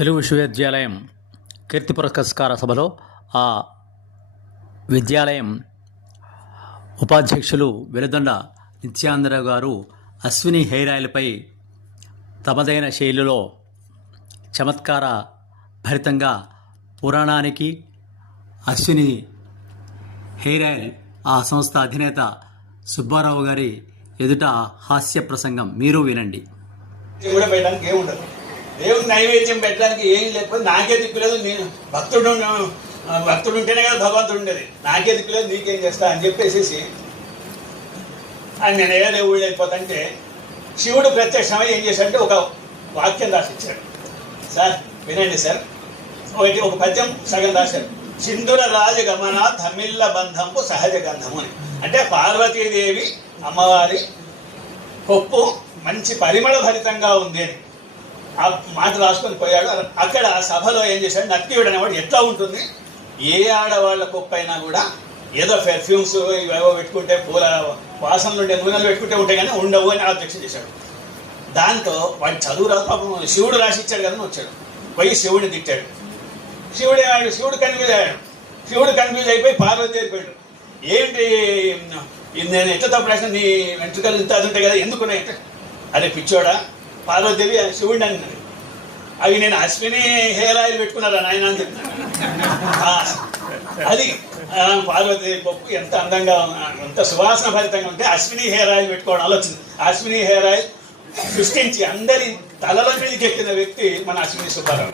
తెలుగు విశ్వవిద్యాలయం కీర్తి పురస్కార సభలో ఆ విద్యాలయం ఉపాధ్యక్షులు వెలుదండ నిత్యానందరావు గారు అశ్విని హెయిర్ ఆయిల్పై తమదైన శైలిలో చమత్కార భరితంగా పురాణానికి అశ్విని హెయిర్ ఆయిల్ ఆ సంస్థ అధినేత సుబ్బారావు గారి ఎదుట హాస్య ప్రసంగం మీరు వినండి. కూడా పెట్టడానికి ఏముండదు. దేవుడికి నైవేద్యం పెట్టడానికి ఏం లేకపోతే నాకే దిక్కులేదు, నేను భక్తుడు ఉంటేనే కదా భగవంతుడు ఉండేది, నాకే దిక్కులేదు నీకేం చేస్తా అని చెప్పేసి ఆయన నేను ఏ దేవుడు అయిపోతుంటే శివుడు ప్రత్యక్షమై ఏం చేశాడంటే ఒక వాక్యం రాసిచ్చాడు. సార్ వినండి సార్, ఒక పద్యం సగం రాశాడు. సింధుర రాజగమన ధమిల్ల బంధంపు సహజ గంధము అని. అంటే పార్వతీదేవి అమ్మవారి కొప్పు మంచి పరిమళ భరితంగా ఉంది అని ఆ మాట రాసుకొని పోయాడు. అక్కడ సభలో ఏం చేశాడు, నత్యుడు అనేవాడు ఎట్లా ఉంటుంది, ఏ ఆడవాళ్ళ కొప్పు అయినా కూడా ఏదో పెర్ఫ్యూమ్స్ ఇవేవో పెట్టుకుంటే పూల వాసనలు ఉండే నూనెలు పెట్టుకుంటే ఉంటాయి కానీ ఉండవు అని అధ్యక్ష చేశాడు. దాంతో వాడు చదువు రాదు, పాపం శివుడు రాసిచ్చాడు కదా వచ్చాడు, పోయి శివుడిని తిట్టాడు. శివుడు కన్ఫ్యూజ్ అయిపోయి పార్వతి చేరిపోయాడు. ఏంటి నేను ఎట్లా తప్పు రాసిన, నీ వెంట్రుకలు ఇంత అది ఉంటాయి కదా ఎందుకున్నాయి, అదే పిచ్చోడా పార్వతీదేవి శివుడిని అన్నాడు. అవి నేను అశ్విని హెయిర్ ఆయిల్ పెట్టుకున్నారా నాయన అని చెప్తున్నాను. అది పార్వతీదేవి పప్పు ఎంత అందంగా ఎంత సువాసన భరితంగా ఉంటే అశ్విని హెయిర్ ఆయిల్ పెట్టుకోవడం ఆలోచన. అశ్విని హెయిర్ ఆయిల్ సృష్టించి అందరి తలల మీదకి ఎక్కిన వ్యక్తి మన అశ్విని సుబ్బారావు.